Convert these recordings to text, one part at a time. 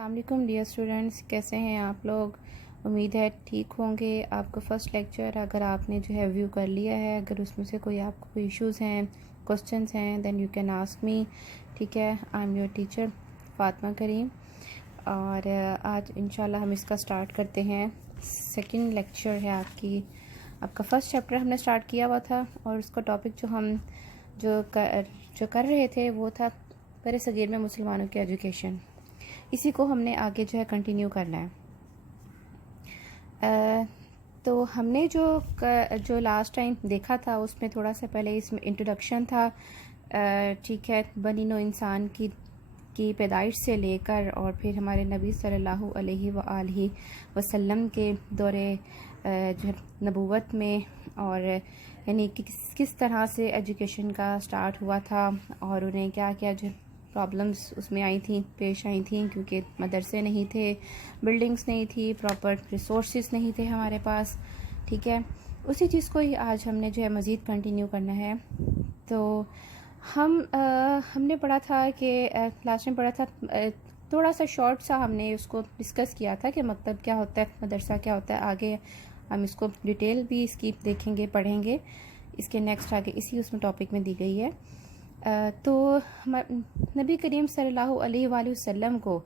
السلام علیکم dear students, کیسے ہیں آپ لوگ؟ امید ہے ٹھیک ہوں گے۔ آپ کا فرسٹ لیکچر اگر آپ نے جو ہے ویو کر لیا ہے، اگر اس میں سے کوئی آپ کو کوئی ایشوز ہیں، کوسچنس ہیں، then you can ask me, ٹھیک ہے۔ I am your teacher Fatima Karim, اور آج انشاءاللہ ہم اس کا سٹارٹ کرتے ہیں۔ سیکنڈ لیکچر ہے آپ کا فرسٹ چیپٹر ہم نے سٹارٹ کیا ہوا تھا، اور اس کا ٹاپک جو ہم کر رہے تھے وہ تھا بر صغیر میں مسلمانوں کی ایجوکیشن۔ اسی کو ہم نے آگے جو ہے کنٹینیو کرنا ہے۔ تو ہم نے جو لاسٹ ٹائم دیکھا تھا اس میں تھوڑا سا پہلے اس میں انٹروڈکشن تھا، ٹھیک ہے، بنی نوع انسان کی پیدائش سے لے کر اور پھر ہمارے نبی صلی اللہ علیہ وآلہ وسلم کے دور جو نبوت میں، اور یعنی کہ کس طرح سے ایجوکیشن کا سٹارٹ ہوا تھا، اور انہیں کیا کیا جو پرابلمز اس میں پیش آئی تھیں، کیونکہ مدرسے نہیں تھے، بلڈنگز نہیں تھی، پراپر ریسورسز نہیں تھے ہمارے پاس، ٹھیک ہے۔ اسی چیز کو ہی آج ہم نے جو ہے مزید کنٹینیو کرنا ہے۔ تو ہم نے پڑھا تھا کہ لاسٹ ٹائم پڑھا تھا، تھوڑا سا شارٹ سا ہم نے اس کو ڈسکس کیا تھا کہ مکتب کیا ہوتا ہے، مدرسہ کیا ہوتا ہے۔ آگے ہم اس کو ڈیٹیل بھی اس کی دیکھیں گے، پڑھیں گے، اس کے نیکسٹ آگے اسی اس میں ٹاپک میں دی گئی ہے۔ تو نبی کریم صلی اللہ علیہ وآلہ وسلم کو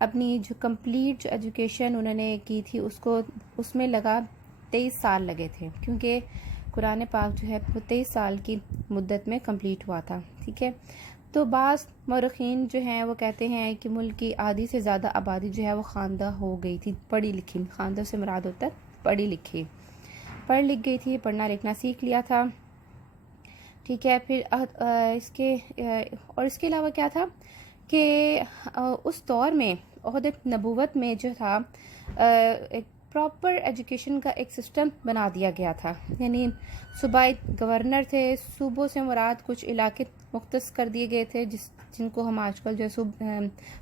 اپنی جو کمپلیٹ جو ایجوکیشن انہوں نے کی تھی اس میں لگا 23 سال لگے تھے، کیونکہ قرآن پاک جو ہے وہ 23 سال کی مدت میں کمپلیٹ ہوا تھا، ٹھیک ہے۔ تو بعض مورخین جو ہیں وہ کہتے ہیں کہ ملک کی آدھی سے زیادہ آبادی جو ہے وہ خواندہ ہو گئی تھی، پڑھی لکھی، خواندہ سے مراد ہوتا ہے پڑھ لکھ گئی تھی، پڑھنا لکھنا سیکھ لیا تھا، ٹھیک ہے۔ پھر اس کے علاوہ کیا تھا کہ اس دور میں عہد نبوت میں جو تھا ایک پراپر ایجوکیشن کا ایک سسٹم بنا دیا گیا تھا، یعنی صوبائی گورنر تھے، صوبوں سے مراد کچھ علاقے مختص کر دیے گئے تھے جن کو ہم آج کل جو ہے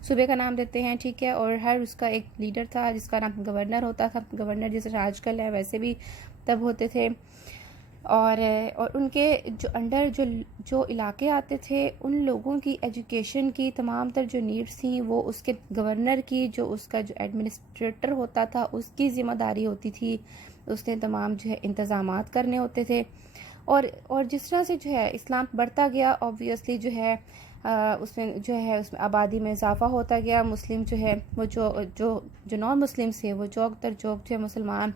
صوبے کا نام دیتے ہیں، ٹھیک ہے۔ اور ہر اس کا ایک لیڈر تھا جس کا نام گورنر ہوتا تھا، گورنر جیسے آج کل ہے ویسے بھی تب ہوتے تھے، اور ان کے جو انڈر جو علاقے آتے تھے ان لوگوں کی ایجوکیشن کی تمام تر جو نیڈس تھیں وہ اس کے گورنر کی، جو اس کا جو ایڈمنسٹریٹر ہوتا تھا اس کی ذمہ داری ہوتی تھی، اس نے تمام جو ہے انتظامات کرنے ہوتے تھے۔ اور جس طرح سے جو ہے اسلام بڑھتا گیا، اوبویسلی جو ہے اس میں آبادی میں اضافہ ہوتا گیا، مسلم جو ہے وہ جو نان مسلم تھے وہ چوک در چوک جو ہے مسلمان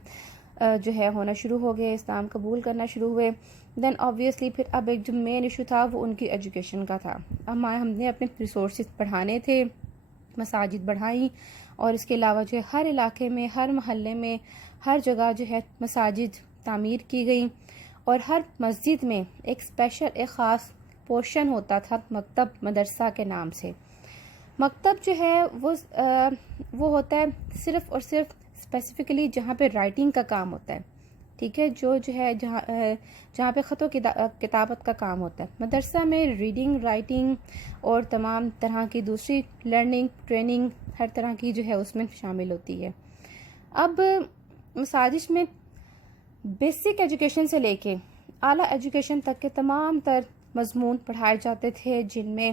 جو ہے ہونا شروع ہو گئے، اسلام قبول کرنا شروع ہوئے۔ دین اوبویسلی پھر اب ایک جو مین ایشو تھا وہ ان کی ایجوکیشن کا تھا۔ ہم نے اپنے ریسورسز بڑھانے تھے، مساجد بڑھائیں، اور اس کے علاوہ جو ہے ہر علاقے میں، ہر محلے میں، ہر جگہ جو ہے مساجد تعمیر کی گئیں، اور ہر مسجد میں ایک اسپیشل ایک خاص پورشن ہوتا تھا مکتب مدرسہ کے نام سے۔ مکتب جو ہے وہ ہوتا ہے صرف اور صرف اسپیسیفکلی جہاں پہ رائٹنگ کا کام ہوتا ہے، ٹھیک ہے، جو ہے جہاں پہ خط و کتابت کا کام ہوتا ہے۔ مدرسہ میں ریڈنگ، رائٹنگ اور تمام طرح کی دوسری لرننگ، ٹریننگ ہر طرح کی جو ہے اس میں شامل ہوتی ہے۔ اب مساجد میں بیسک ایجوکیشن سے لے کے اعلیٰ ایجوکیشن تک کے تمام تر مضمون پڑھائے جاتے تھے، جن میں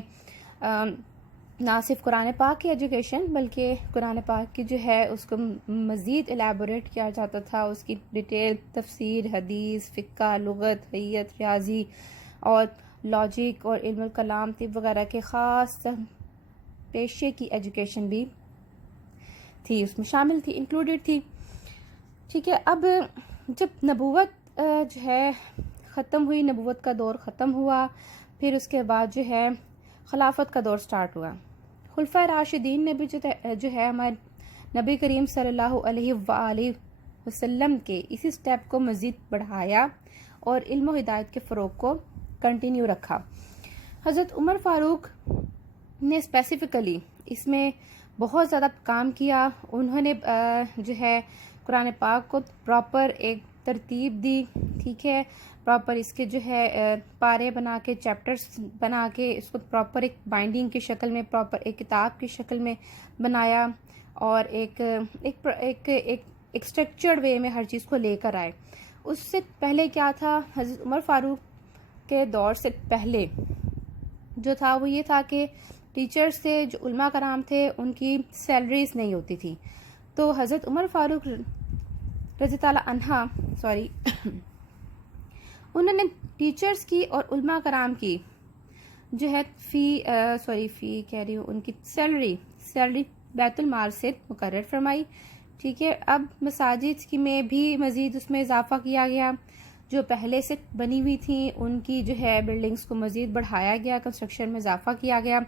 نہ صرف قرآن پاک کی ایجوکیشن بلکہ قرآن پاک کی جو ہے اس کو مزید الیبوریٹ کیا جاتا تھا، اس کی ڈیٹیل تفسیر، حدیث، فقہ، لغت، حدیث، ریاضی اور لاجک اور علم الکلام، طب وغیرہ کے خاص پیشے کی ایجوکیشن بھی تھی، اس میں شامل تھی، انکلوڈیڈ تھی، ٹھیک ہے۔ اب جب نبوت جو ہے ختم ہوئی، نبوت کا دور ختم ہوا، پھر اس کے بعد جو ہے خلافت کا دور سٹارٹ ہوا۔ خلفائے راشدین نے بھی جو ہے ہمارے نبی کریم صلی اللہ علیہ وآلہ وسلم کے اسی سٹیپ کو مزید بڑھایا اور علم و ہدایت کے فروغ کو کنٹینیو رکھا۔ حضرت عمر فاروق نے اسپیسیفکلی اس میں بہت زیادہ کام کیا، انہوں نے جو ہے قرآن پاک کو پراپر ایک ترتیب دی، ٹھیک ہے، پراپر اس کے جو ہے پارے بنا کے، چیپٹرز بنا کے اس کو پراپر ایک بائنڈنگ کی شکل میں، پراپر ایک کتاب کی شکل میں بنایا، اور ایک اسٹرکچرڈ وے میں ہر چیز کو لے کر آئے۔ اس سے پہلے کیا تھا، حضرت عمر فاروق کے دور سے پہلے جو تھا وہ یہ تھا کہ ٹیچرز تھے، جو علماء کرام تھے، ان کی سیلریز نہیں ہوتی تھی. تو حضرت عمر فاروق رضی اللہ عنہ انہوں نے ٹیچرز کی اور علماء کرام کی جو ہے فی کہہ رہی ہوں ان کی سیلری بیت المال سے مقرر فرمائی. ٹھیک ہے. اب مساجد کی میں بھی مزید اس میں اضافہ کیا گیا. جو پہلے سے بنی ہوئی تھیں ان کی جو ہے بلڈنگز کو مزید بڑھایا گیا، کنسٹرکشن میں اضافہ کیا گیا.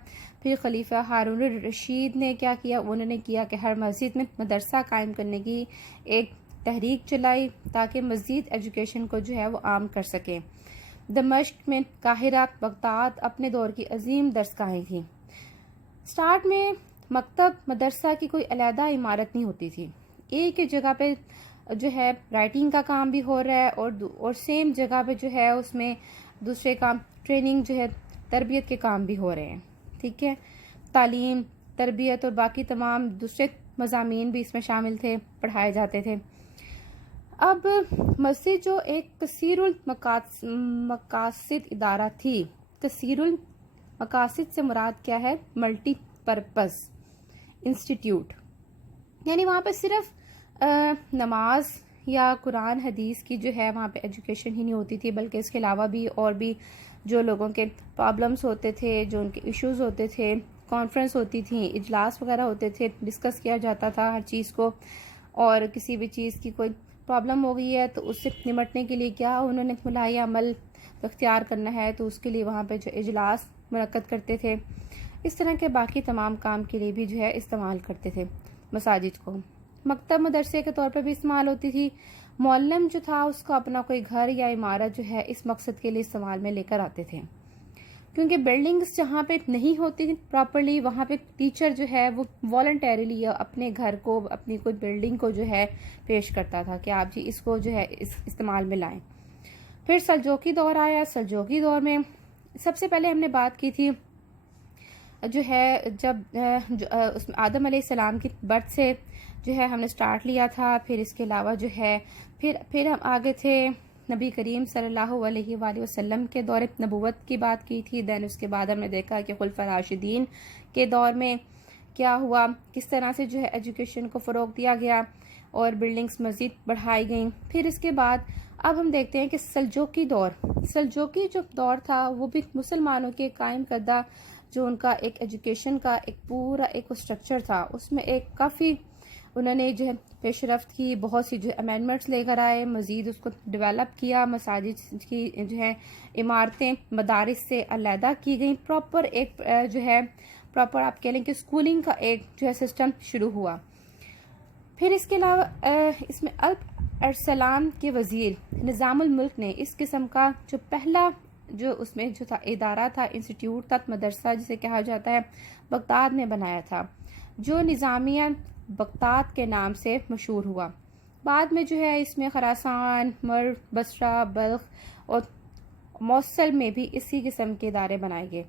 پھر خلیفہ ہارون الرشید نے کیا کیا، انہوں نے کیا کہ ہر مسجد میں مدرسہ قائم کرنے کی ایک تحریک چلائی تاکہ مزید ایجوکیشن کو جو ہے وہ عام کر سکیں. دمشق میں، قاہرہ، بغداد اپنے دور کی عظیم درسگاہیں تھیں. سٹارٹ میں مکتب مدرسہ کی کوئی علیحدہ عمارت نہیں ہوتی تھی. ایک ہی جگہ پہ جو ہے رائٹنگ کا کام بھی ہو رہا ہے اور سیم جگہ پہ جو ہے اس میں دوسرے کام ٹریننگ جو ہے تربیت کے کام بھی ہو رہے ہیں. ٹھیک ہے. تعلیم، تربیت اور باقی تمام دوسرے مضامین بھی اس میں شامل تھے، پڑھائے جاتے تھے. اب مسجد جو ایک کثیر المقاصد ادارہ تھی. کثیر المقاصد سے مراد کیا ہے؟ Multi purpose institute. یعنی وہاں پہ صرف نماز یا قرآن حدیث کی جو ہے وہاں پہ ایجوکیشن ہی نہیں ہوتی تھی، بلکہ اس کے علاوہ بھی اور بھی جو لوگوں کے پرابلمس ہوتے تھے، جو ان کے ایشوز ہوتے تھے، کانفرنس ہوتی تھیں، اجلاس وغیرہ ہوتے تھے، ڈسکس کیا جاتا تھا ہر چیز کو. اور کسی بھی چیز کی کوئی پرابلم ہو گئی ہے تو اس سے نمٹنے کے لیے کیا انہوں نے ملاحظہ عمل اختیار کرنا ہے، تو اس کے لیے وہاں پہ جو اجلاس منعقد کرتے تھے. اس طرح کے باقی تمام کام کے لیے بھی جو ہے استعمال کرتے تھے مساجد کو. مکتب مدرسے کے طور پہ بھی استعمال ہوتی تھی. معلم جو تھا اس کا اپنا کوئی گھر یا عمارت جو ہے اس مقصد کے لیے استعمال میں لے کر آتے تھے، کیونکہ بلڈنگز جہاں پہ نہیں ہوتی پراپرلی وہاں پہ ٹیچر جو ہے وہ والنٹیرلی اپنے گھر کو، اپنی کوئی بلڈنگ کو جو ہے پیش کرتا تھا کہ آپ جی اس کو جو ہے استعمال میں لائیں. پھر سلجوقی دور آیا. سلجوقی دور میں سب سے پہلے ہم نے بات کی تھی جو ہے جب آدم علیہ السلام کی برتھ سے جو ہے ہم نے سٹارٹ لیا تھا. پھر اس کے علاوہ جو ہے پھر ہم آگے تھے نبی کریم صلی اللہ علیہ وآلہ وسلم کے دور نبوت کی بات کی تھی. دین اس کے بعد ہم نے دیکھا کہ خلفاء راشدین کے دور میں کیا ہوا، کس طرح سے جو ہے ایجوکیشن کو فروغ دیا گیا اور بلڈنگز مزید بڑھائی گئیں. پھر اس کے بعد اب ہم دیکھتے ہیں کہ سلجوقی جو دور تھا وہ بھی مسلمانوں کے قائم کردہ جو ان کا ایک ایجوکیشن کا ایک پورا ایک اسٹرکچر تھا، اس میں ایک کافی انہوں نے جو ہے پیش رفت کی، بہت سی جو امینڈمنٹس لے کر آئے، مزید اس کو ڈیولپ کیا. مساجد کی جو ہے عمارتیں مدارس سے علیحدہ کی گئیں. پراپر ایک جو ہے پراپر آپ کہہ لیں کہ اسکولنگ کا ایک جو ہے سسٹم شروع ہوا. پھر اس کے علاوہ اس میں ارسلان کے وزیر نظام الملک نے اس قسم کا جو پہلا جو اس میں جو تھا ادارہ تھا، انسٹیٹیوٹ تھا، مدرسہ جسے کہا جاتا ہے، بغداد میں بنایا تھا، جو نظامیہ بغداد کے نام سے مشہور ہوا. بعد میں جو ہے اس میں خراسان، مرو، بصرہ، بلخ اور موصل میں بھی اسی قسم کے ادارے بنائے گئے.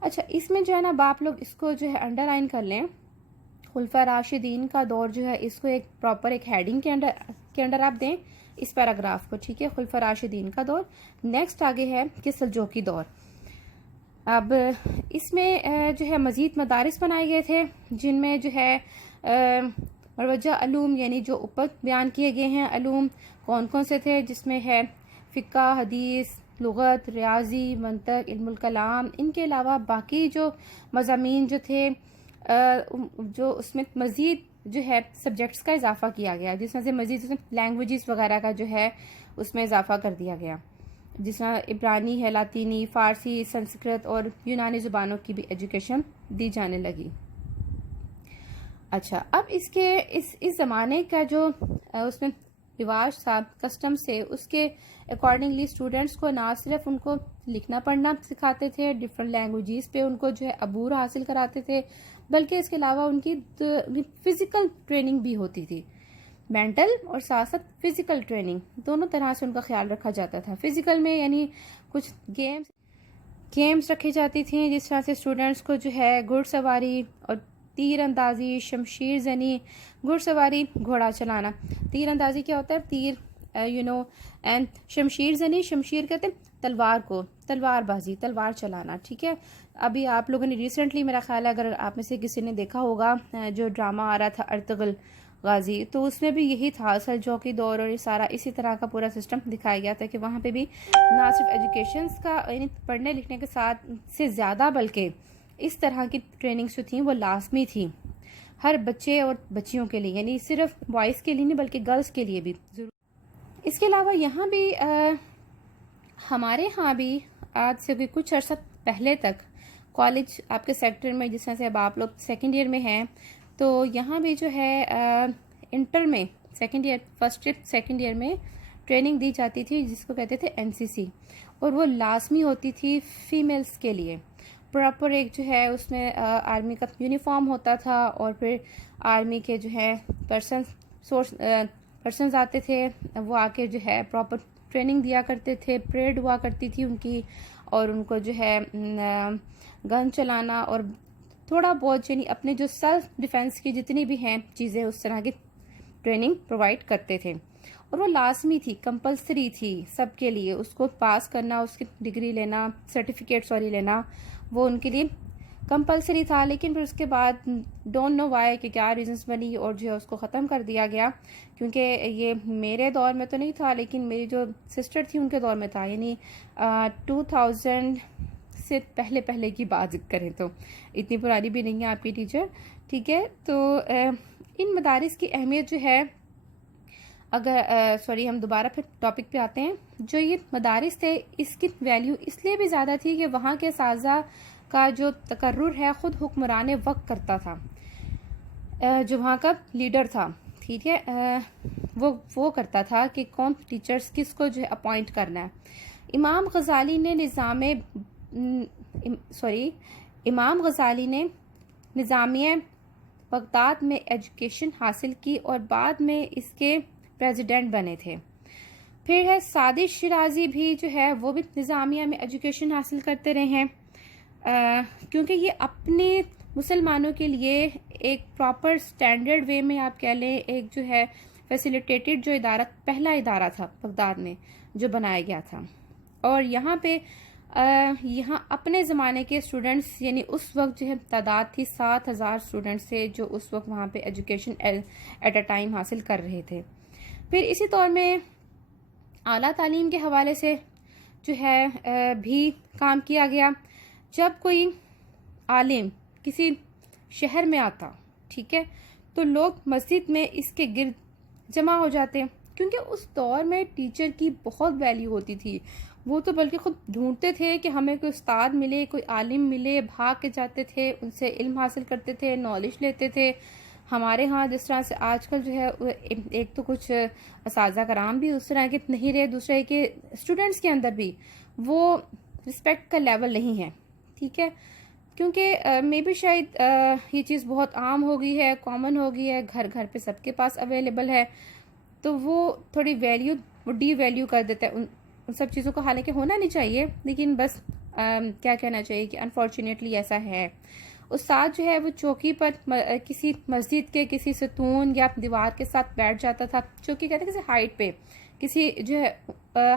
اچھا، اس میں جو ہے نا باپ لوگ اس کو جو ہے انڈر لائن کر لیں. خلفاء راشدین کا دور جو ہے اس کو ایک پراپر ایک ہیڈنگ کے انڈر آپ دیں اس پیراگراف کو. ٹھیک ہے. خلفاء راشدین کا دور. نیکسٹ آگے ہے کہ سلجوقی دور. اب اس میں جو ہے مزید مدارس بنائے گئے تھے جن میں جو ہے مروجہ علوم یعنی جو اوپر بیان کیے گئے ہیں علوم کون کون سے تھے، جس میں ہے فقہ، حدیث، لغت، ریاضی، منطق، علم الکلام. ان کے علاوہ باقی جو مضامین جو تھے جو اس میں مزید جو ہے سبجیکٹس کا اضافہ کیا گیا، جس میں سے مزید لینگویجز وغیرہ کا جو ہے اس میں اضافہ کر دیا گیا، جس میں عبرانی ہے، لاطینی، فارسی، سنسکرت اور یونانی زبانوں کی بھی ایجوکیشن دی جانے لگی. اچھا، اب اس زمانے کا جو اس میں رواج تھا، کسٹم سے، اس کے اکارڈنگلی اسٹوڈنٹس کو نہ صرف ان کو لکھنا پڑھنا سکھاتے تھے، ڈفرینٹ لینگویجز پہ ان کو جو ہے عبور حاصل کراتے تھے، بلکہ اس کے علاوہ ان کی فزیکل ٹریننگ بھی ہوتی تھی. مینٹل اور ساتھ ساتھ فزیکل ٹریننگ دونوں طرح سے ان کا خیال رکھا جاتا تھا. فزیکل میں یعنی کچھ گیمز رکھی جاتی تھیں، جس طرح سے اسٹوڈنٹس کو جو ہے گھڑ سواری اور تیر اندازی، شمشیر زنی، گھڑ سواری گھوڑا چلانا. تیر اندازی کیا ہوتا ہے؟ تیر اینڈ شمشیر زنی، شمشیر کہتے ہیں تلوار کو، تلوار بازی، تلوار چلانا. ٹھیک ہے، ابھی آپ لوگوں نے ریسنٹلی میرا خیال ہے اگر آپ میں سے کسی نے دیکھا ہوگا جو ڈرامہ آ رہا تھا ارطغرل غازی، تو اس میں بھی یہی تھا سر جوکی دور اور یہ سارا اسی طرح کا پورا سسٹم دکھایا گیا تھا کہ وہاں پہ بھی نہ صرف ایجوکیشنس کا یعنی پڑھنے لکھنے کے ساتھ سے زیادہ بلکہ اس طرح کی ٹریننگس جو تھیں وہ لازمی تھیں ہر بچے اور بچیوں کے لیے، یعنی صرف بوائز کے لیے نہیں بلکہ گرلز کے لیے بھی ضرور. اس کے علاوہ یہاں بھی ہمارے ہاں بھی آج سے کوئی کچھ عرصہ پہلے تک کالج آپ کے سیکٹر میں، جس طرح سے اب آپ لوگ سیکنڈ ایئر میں ہیں، تو یہاں بھی جو ہے انٹر میں second year, first second year میں ٹریننگ دی جاتی تھی جس کو کہتے تھے NCC، اور وہ لازمی ہوتی تھی فیمیلز کے لیے. پراپر ایک جو ہے اس میں آرمی کا یونیفارم ہوتا تھا، اور پھر آرمی کے جو ہے پرسنز آتے تھے، وہ آ کے جو ہے پراپر ٹریننگ دیا کرتے تھے، پریڈ ہوا کرتی تھی ان کی، اور ان کو جو ہے گن چلانا اور تھوڑا بہت یعنی اپنے جو سیلف ڈیفینس کی جتنی بھی ہیں چیزیں اس طرح کی ٹریننگ پرووائڈ کرتے تھے. اور وہ لازمی تھی، کمپلسری تھی سب کے لیے، اس کو پاس کرنا، اس کی ڈگری لینا، سرٹیفکیٹ لینا، وہ ان کے لیے کمپلسری تھا. لیکن پھر اس کے بعد ڈونٹ نو وائی کہ کیا ریزنس بنی اور جو ہے اس کو ختم کر دیا گیا، کیونکہ یہ میرے دور میں تو نہیں تھا لیکن میری جو سسٹر تھی ان کے دور میں تھا، یعنی 2000 سے پہلے کی بات کریں تو اتنی پرانی بھی نہیں ہے آپ کی ٹیچر. ٹھیک ہے، تو ان مدارس کی اہمیت جو ہے، اگر ہم دوبارہ پھر ٹاپک پہ آتے ہیں. جو یہ مدارس تھے اس کی ویلیو اس لیے بھی زیادہ تھی کہ وہاں کے اساتذہ کا جو تقرر ہے خود حکمران وقت کرتا تھا، جو وہاں کا لیڈر تھا. ٹھیک ہے، وہ کرتا تھا کہ کون ٹیچرز کس کو جو ہے اپوائنٹ کرنا ہے. امام غزالی نے نظامیہ بغداد میں ایجوکیشن حاصل کی اور بعد میں اس کے پریزیڈنٹ بنے تھے. پھر ہے سعدی شیرازی بھی جو ہے وہ بھی نظامیہ میں ایجوکیشن حاصل کرتے رہے ہیں، کیونکہ یہ اپنے مسلمانوں کے لیے ایک پراپر سٹینڈرڈ وے میں آپ کہہ لیں ایک جو ہے فیسیلیٹیٹڈ جو ادارہ، پہلا ادارہ تھا بغداد میں جو بنایا گیا تھا. اور یہاں پہ یہاں اپنے زمانے کے اسٹوڈنٹس، یعنی اس وقت جو ہے تعداد تھی 7000 اسٹوڈنٹس تھے جو اس وقت وہاں پہ ایجوکیشن ایٹ اے ٹائم حاصل کر رہے تھے. پھر اسی طور میں اعلیٰ تعلیم کے حوالے سے جو ہے بھی کام کیا گیا. جب کوئی عالم کسی شہر میں آتا، ٹھیک ہے، تو لوگ مسجد میں اس کے گرد جمع ہو جاتے، کیونکہ اس دور میں ٹیچر کی بہت ویلیو ہوتی تھی. وہ تو بلکہ خود ڈھونڈتے تھے کہ ہمیں کوئی استاد ملے، کوئی عالم ملے، بھاگ کے جاتے تھے، ان سے علم حاصل کرتے تھے، نالج لیتے تھے. ہمارے ہاں جس طرح سے آج کل جو ہے ایک تو کچھ اساتذہ کرام بھی اس طرح کے نہیں رہے، دوسرے کے اسٹوڈنٹس کے اندر بھی وہ رسپیکٹ کا لیول نہیں ہے. ٹھیک ہے، کیونکہ مے بی شاید یہ چیز بہت عام ہو گئی ہے، کامن ہو گئی ہے، گھر گھر پہ سب کے پاس اویلیبل ہے، تو وہ تھوڑی ویلیو، وہ ڈی ویلیو کر دیتا ہے ان سب چیزوں کو. حالانکہ ہونا نہیں چاہیے، لیکن بس کیا کہنا چاہیے کہ انفارچونیٹلی ایسا ہے. استاد جو ہے وہ چوکی پر کسی مسجد کے کسی ستون یا دیوار کے ساتھ بیٹھ جاتا تھا. چوکی کہتے ہیں کسی ہائٹ پہ، کسی جو ہے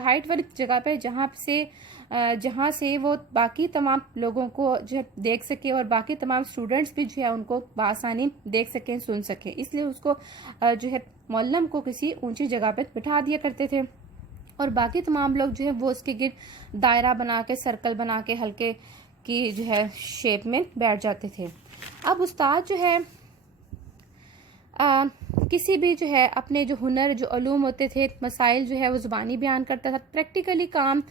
ہائٹ والی جگہ پہ جہاں سے وہ باقی تمام لوگوں کو جو ہے دیکھ سکے اور باقی تمام اسٹوڈنٹس بھی جو ہے ان کو بآسانی دیکھ سکیں، سن سکیں. اس لیے اس کو جو ہے معلم کو کسی اونچی جگہ پہ بٹھا دیا کرتے تھے، اور باقی تمام لوگ جو ہے وہ اس کے گرد دائرہ بنا کے، سرکل بنا کے ہلکے کی جو ہے شیپ میں بیٹھ جاتے تھے. اب استاد جو ہے کسی بھی جو ہے اپنے جو ہنر، جو علوم ہوتے تھے، مسائل جو ہے وہ زبانی بیان کرتا تھا. پریکٹیکلی کام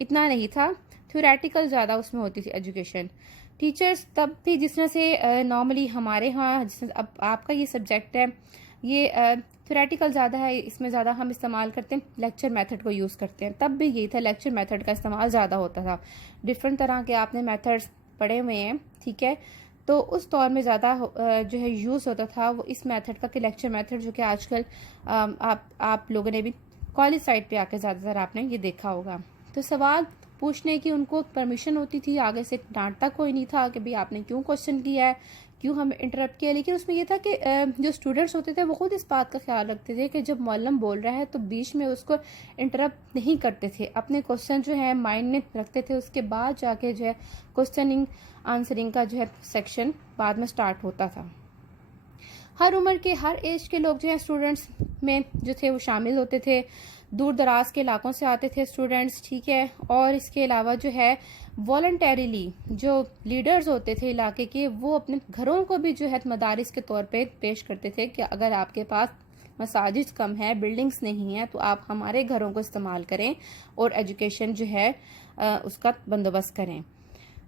اتنا نہیں تھا، تھیوریٹیکل زیادہ اس میں ہوتی تھی ایجوکیشن. ٹیچرز تب بھی جس طرح سے نارملی ہمارے ہاں جس طرح اب آپ کا یہ سبجیکٹ ہے، یہ تھیوریٹیکل زیادہ ہے، اس میں زیادہ ہم استعمال کرتے ہیں لیکچر میتھڈ کو یوز کرتے ہیں. تب بھی یہی تھا، لیکچر میتھڈ کا استعمال زیادہ ہوتا تھا. ڈفرینٹ طرح کے آپ نے میتھڈس پڑھے ہوئے ہیں، ٹھیک ہے، تو اس دور میں زیادہ جو ہے یوز ہوتا تھا وہ اس میتھڈ کا کہ لیکچر میتھڈ، جو کہ آج کل آپ لوگوں نے بھی کالج سائٹ پہ آ کے زیادہ تر آپ نے یہ دیکھا ہوگا. تو سوال پوچھنے کی ان کو پرمیشن ہوتی تھی، آگے سے ڈانٹتا کوئی نہیں تھا کہ بھئی آپ نے کیوں کوشچن کیا ہے، کیوں ہمیں انٹرپٹ کیا، لیکن اس میں یہ تھا کہ جو اسٹوڈنٹس ہوتے تھے وہ خود اس بات کا خیال رکھتے تھے کہ جب معلم بول رہا ہے تو بیچ میں اس کو انٹرپٹ نہیں کرتے تھے، اپنے کوسچن جو ہے مائنڈ میں رکھتے تھے، اس کے بعد جا کے جو ہے کوسچننگ آنسرنگ کا جو ہے سیکشن بعد میں سٹارٹ ہوتا تھا۔ ہر عمر کے ہر ایج کے لوگ جو ہیں اسٹوڈنٹس میں جو تھے وہ شامل ہوتے تھے، دور دراز کے علاقوں سے آتے تھے اسٹوڈنٹس، ٹھیک ہے، اور اس کے علاوہ جو ہے والنٹیریلی جو لیڈرز ہوتے تھے علاقے کے وہ اپنے گھروں کو بھی جو ہے مدارس کے طور پہ پیش کرتے تھے کہ اگر آپ کے پاس مساجد کم ہے، بلڈنگز نہیں ہیں، تو آپ ہمارے گھروں کو استعمال کریں اور ایجوکیشن جو ہے اس کا بندوبست کریں۔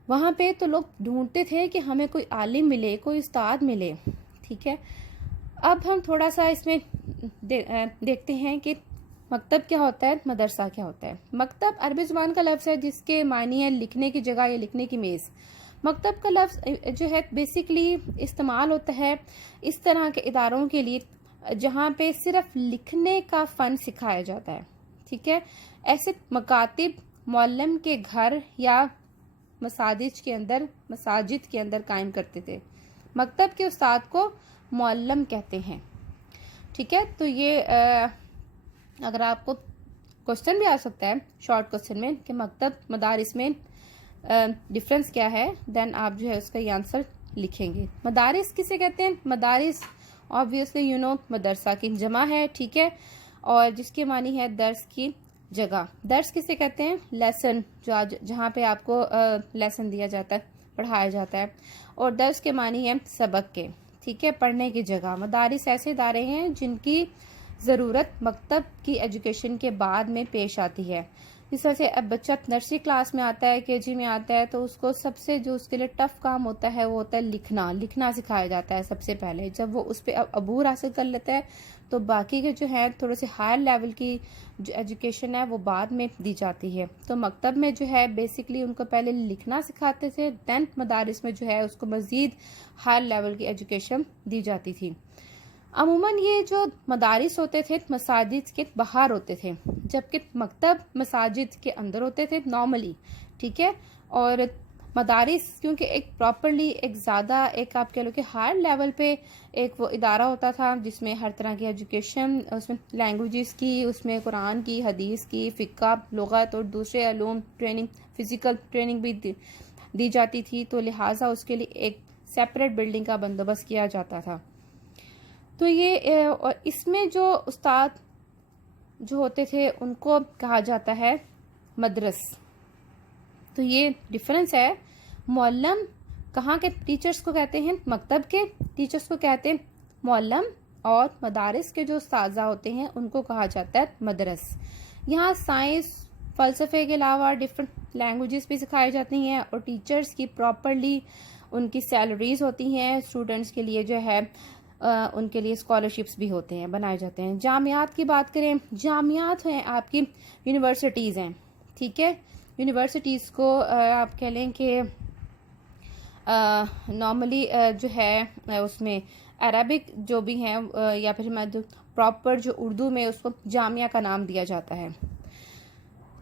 وہاں پہ تو لوگ ڈھونڈتے تھے کہ ہمیں کوئی عالم ملے، کوئی استاد ملے، ٹھیک ہے۔ اب ہم تھوڑا سا اس میں دیکھتے ہیں کہ مکتب کیا ہوتا ہے، مدرسہ کیا ہوتا ہے۔ مکتب عربی زبان کا لفظ ہے جس کے معنی ہے لکھنے کی جگہ یا لکھنے کی میز۔ مکتب کا لفظ جو ہے بیسیکلی استعمال ہوتا ہے اس طرح کے اداروں کے لیے جہاں پہ صرف لکھنے کا فن سکھایا جاتا ہے، ٹھیک ہے۔ ایسے مکاتب معلم کے گھر یا مساجد کے اندر قائم کرتے تھے۔ مکتب کے استاد کو معلم کہتے ہیں، ٹھیک ہے۔ تو یہ اگر آپ کو کوسچن بھی آ سکتا ہے شارٹ کوسچن میں کہ مکتب مدارس میں ڈفرنس کیا ہے، دین آپ جو ہے اس کا یہ آنسر لکھیں گے۔ مدارس کسے کہتے ہیں؟ مدارس obviously مدرسہ کی جمع ہے، ٹھیک ہے، اور جس کے معنی ہے درس کی جگہ۔ درس کسے کہتے ہیں؟ لیسن، جہاں پہ آپ کو لیسن دیا جاتا ہے، پڑھایا جاتا ہے، اور درس کے معنی ہے سبق کے، ٹھیک ہے، پڑھنے کی جگہ۔ مدارس ایسے ادارے ہیں جن کی ضرورت مکتب کی ایجوکیشن کے بعد میں پیش آتی ہے۔ جس طرح سے اب بچہ نرسری کلاس میں آتا ہے، کے جی میں آتا ہے، تو اس کو سب سے جو اس کے لیے ٹف کام ہوتا ہے وہ ہوتا ہے لکھنا سکھایا جاتا ہے سب سے پہلے۔ جب وہ اس پہ عبور حاصل کر لیتا ہے تو باقی کے جو ہے تھوڑے سے ہائر لیول کی جو ایجوکیشن ہے وہ بعد میں دی جاتی ہے۔ تو مکتب میں جو ہے بیسیکلی ان کو پہلے لکھنا سکھاتے تھے، دین مدارس میں جو ہے اس کو مزید ہائر لیول کی ایجوکیشن دی جاتی تھی۔ عموماً یہ جو مدارس ہوتے تھے مساجد کے باہر ہوتے تھے، جبکہ مکتب مساجد کے اندر ہوتے تھے نارملی، ٹھیک ہے۔ اور مدارس کیونکہ ایک پراپرلی ایک زیادہ ایک آپ کہہ لو کہ ہائر لیول پہ ایک وہ ادارہ ہوتا تھا جس میں ہر طرح کی ایجوکیشن، اس میں لینگویجز کی، اس میں قرآن کی، حدیث کی، فقہ، لغت اور دوسرے علوم ٹریننگ، فزیکل ٹریننگ بھی دی جاتی تھی، تو لہٰذا اس کے لیے ایک سیپریٹ بلڈنگ کا بندوبست کیا جاتا تھا۔ تو یہ اس میں جو استاد جو ہوتے تھے ان کو کہا جاتا ہے مدرس۔ تو یہ ڈفرنس ہے، معلم کہاں کے ٹیچرز کو کہتے ہیں؟ مکتب کے ٹیچرز کو کہتے ہیں معلم، اور مدارس کے جو اساتذہ ہوتے ہیں ان کو کہا جاتا ہے مدرس۔ یہاں سائنس، فلسفے کے علاوہ ڈفرنٹ لینگویجز بھی سکھائی جاتی ہیں، اور ٹیچرز کی پراپرلی ان کی سیلریز ہوتی ہیں، اسٹوڈنٹس کے لیے جو ہے ان کے لیے اسکالرشپس بھی ہوتے ہیں، بنائے جاتے ہیں۔ جامعات کی بات کریں، جامعات ہیں آپ کی یونیورسٹیز ہیں، ٹھیک ہے۔ یونیورسٹیز کو آپ کہہ لیں کہ نارملی جو ہے اس میں عربک جو بھی ہیں یا پھر پراپر جو اردو میں اس کو جامعہ کا نام دیا جاتا ہے،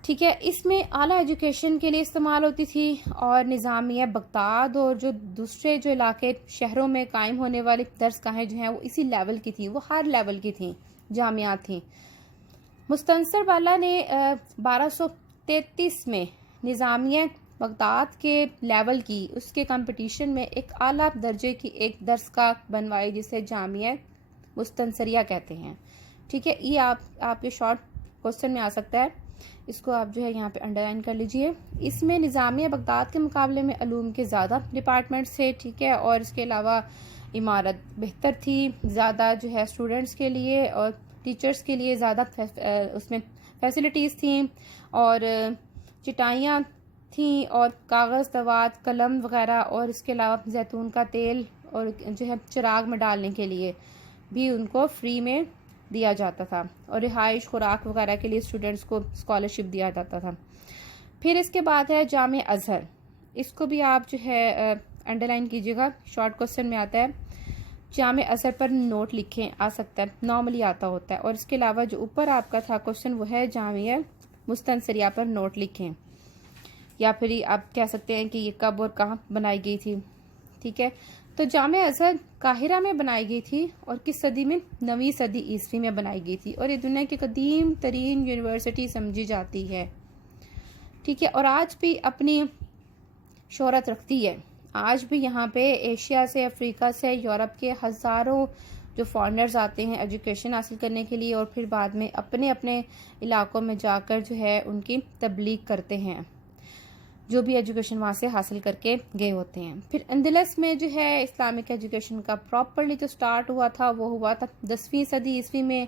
ٹھیک ہے۔ اس میں اعلیٰ ایجوکیشن کے لیے استعمال ہوتی تھی، اور نظامیہ بغداد اور جو دوسرے جو علاقے شہروں میں قائم ہونے والی درس گاہیں جو ہیں وہ اسی لیول کی تھیں، وہ ہر لیول کی تھیں، جامعات تھیں۔ مستنصر والا نے 1233 میں نظامیہ بغداد کے لیول کی اس کے کمپٹیشن میں ایک اعلیٰ درجے کی ایک درس گاہ بنوائی جسے جامعہ مستنصریہ کہتے ہیں، ٹھیک ہے۔ یہ آپ کے شارٹ کوسچن میں آ سکتا ہے، اس کو آپ جو ہے یہاں پہ انڈر لائن کر لیجئے۔ اس میں نظامیہ بغداد کے مقابلے میں علوم کے زیادہ ڈپارٹمنٹس تھے، ٹھیک ہے، اور اس کے علاوہ عمارت بہتر تھی، زیادہ جو ہے اسٹوڈنٹس کے لیے اور ٹیچرز کے لیے زیادہ اس میں فیسلٹیز تھیں، اور چٹائیاں تھیں، اور کاغذ، دوات، قلم وغیرہ، اور اس کے علاوہ زیتون کا تیل اور جو ہے چراغ میں ڈالنے کے لیے بھی ان کو فری میں دیا جاتا تھا، اور رہائش، خوراک وغیرہ کے لیے اسٹوڈنٹس کو اسکالرشپ دیا جاتا تھا۔ پھر اس کے بعد ہے جامع ازہر، اس کو بھی آپ جو ہے انڈر لائن کیجیے گا، شارٹ کوسچن میں آتا ہے۔ جامع ازہر پر نوٹ لکھیں، آ سکتا ہے، نارملی آتا ہوتا ہے۔ اور اس کے علاوہ جو اوپر آپ کا تھا کوسچن وہ ہے جامعہ مستنصریہ پر نوٹ لکھیں، یا پھر آپ کہہ سکتے ہیں کہ یہ کب اور کہاں بنائی گئی تھی، ٹھیک ہے۔ تو جامع ازہر قاہرہ میں بنائی گئی تھی اور کس صدی میں؟ 9ویں صدی عیسوی میں بنائی گئی تھی، اور یہ دنیا کی قدیم ترین یونیورسٹی سمجھی جاتی ہے، ٹھیک ہے، اور آج بھی اپنی شہرت رکھتی ہے۔ آج بھی یہاں پہ ایشیا سے، افریقہ سے، یورپ کے ہزاروں جو فارنرز آتے ہیں ایجوکیشن حاصل کرنے کے لیے، اور پھر بعد میں اپنے اپنے علاقوں میں جا کر جو ہے ان کی تبلیغ کرتے ہیں، جو بھی ایجوکیشن وہاں سے حاصل کر کے گئے ہوتے ہیں۔ پھر اندلس میں جو ہے اسلامک ایجوکیشن کا پراپرلی جو سٹارٹ ہوا تھا وہ ہوا تھا 10ویں صدی عیسوی میں۔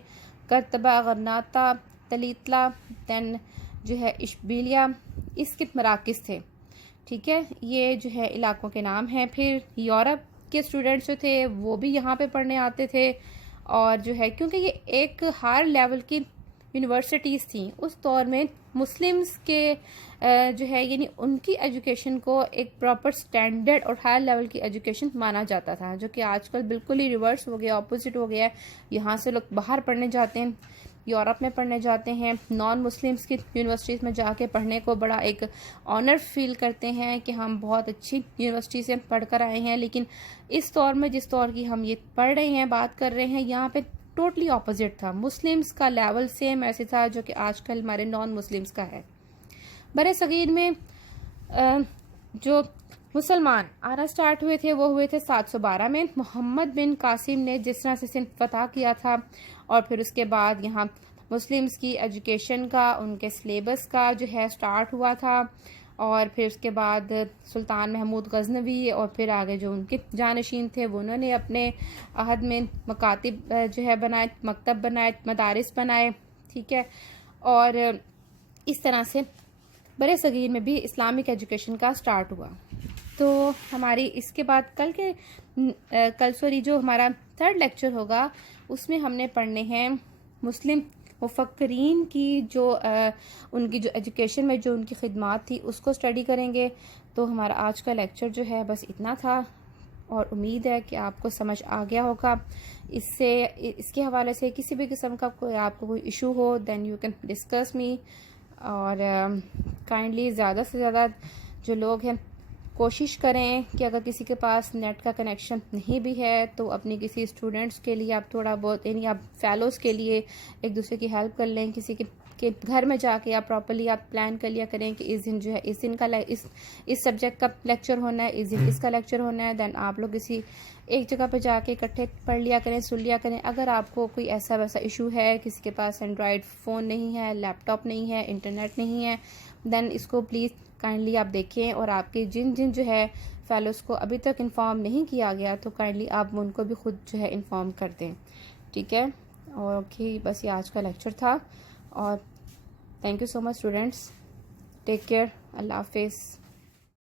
کرتبہ، غرناطہ، تلیطلا، دین جو ہے اشبیلیہ، اس کے مراکز تھے، ٹھیک ہے، یہ جو ہے علاقوں کے نام ہیں۔ پھر یورپ کے اسٹوڈنٹس جو تھے وہ بھی یہاں پہ پڑھنے آتے تھے، اور جو ہے کیونکہ یہ ایک ہائر لیول کی یونیورسٹیز تھیں اس دور میں، مسلمز کے جو ہے یعنی ان کی ایجوکیشن کو ایک پراپر سٹینڈرڈ اور ہائر لیول کی ایجوکیشن مانا جاتا تھا، جو کہ آج کل بالکل ہی ریورس ہو گیا، اپوزٹ ہو گیا ہے۔ یہاں سے لوگ باہر پڑھنے جاتے ہیں، یورپ میں پڑھنے جاتے ہیں، نان مسلمز کی یونیورسٹیز میں جا کے پڑھنے کو بڑا ایک آنر فیل کرتے ہیں کہ ہم بہت اچھی یونیورسٹی سے پڑھ کر آئے ہیں۔ لیکن اس دور میں جس دور کی ہم یہ پڑھ رہے ہیں، بات کر رہے ہیں، یہاں پہ ٹوٹلی اپوزٹ تھا، مسلمز کا لیول سیم ایسے تھا جو کہ آج کل ہمارے نان مسلمز کا ہے۔ برِ صغیر میں جو مسلمان آنا سٹارٹ ہوئے تھے وہ ہوئے تھے 712 میں، محمد بن قاسم نے جس طرح سے سندھ فتح کیا تھا، اور پھر اس کے بعد یہاں مسلمز کی ایجوکیشن کا، ان کے سلیبس کا جو ہے سٹارٹ ہوا تھا، اور پھر اس کے بعد سلطان محمود غزنوی اور پھر آگے جو ان کے جانشین تھے وہ انہوں نے اپنے عہد میں مکاتب جو ہے بنائے، مکتب بنائے، مدارس بنائے، ٹھیک ہے، اور اس طرح سے برِ صغیر میں بھی اسلامک ایجوکیشن کا سٹارٹ ہوا۔ تو ہماری اس کے بعد کل جو ہمارا 3rd لیکچر ہوگا اس میں ہم نے پڑھنے ہیں مسلم مفکرین کی جو ان کی جو ایجوکیشن میں جو ان کی خدمات تھی اس کو اسٹڈی کریں گے۔ تو ہمارا آج کا لیکچر جو ہے بس اتنا تھا، اور امید ہے کہ آپ کو سمجھ آ گیا ہوگا۔ اس کے حوالے سے کسی بھی قسم کا آپ کو کوئی ایشو ہو then you can discuss me, اور کائنڈلی زیادہ سے زیادہ جو لوگ ہیں کوشش کریں کہ اگر کسی کے پاس نیٹ کا کنیکشن نہیں بھی ہے تو اپنی کسی اسٹوڈنٹس کے لیے آپ تھوڑا بہت، یعنی آپ فیلوز کے لیے ایک دوسرے کی ہیلپ کر لیں، کسی کے گھر میں جا کے آپ پراپرلی آپ پلان کر لیا کریں کہ اس دن جو ہے اس دن کا اس سبجیکٹ کا لیکچر ہونا ہے، اس دن اس کا لیکچر ہونا ہے، دین آپ لوگ کسی ایک جگہ پہ جا کے اکٹھے پڑھ لیا کریں، سن لیا کریں۔ اگر آپ کو کوئی ایسا ویسا ایشو ہے، کسی کے پاس اینڈرائڈ فون نہیں ہے، لیپ ٹاپ نہیں ہے، انٹرنیٹ نہیں ہے، دین اس کو پلیز کائنڈلی آپ دیکھیں، اور آپ کے جن جو ہے فیلوز کو ابھی تک انفارم نہیں کیا گیا تو کائنڈلی آپ ان کو بھی خود جو ہے انفارم کر دیں، ٹھیک ہے۔ اور اوکے، بس یہ آج کا لیکچر تھا، اور thank you so much students, take care, اللہ حافظ۔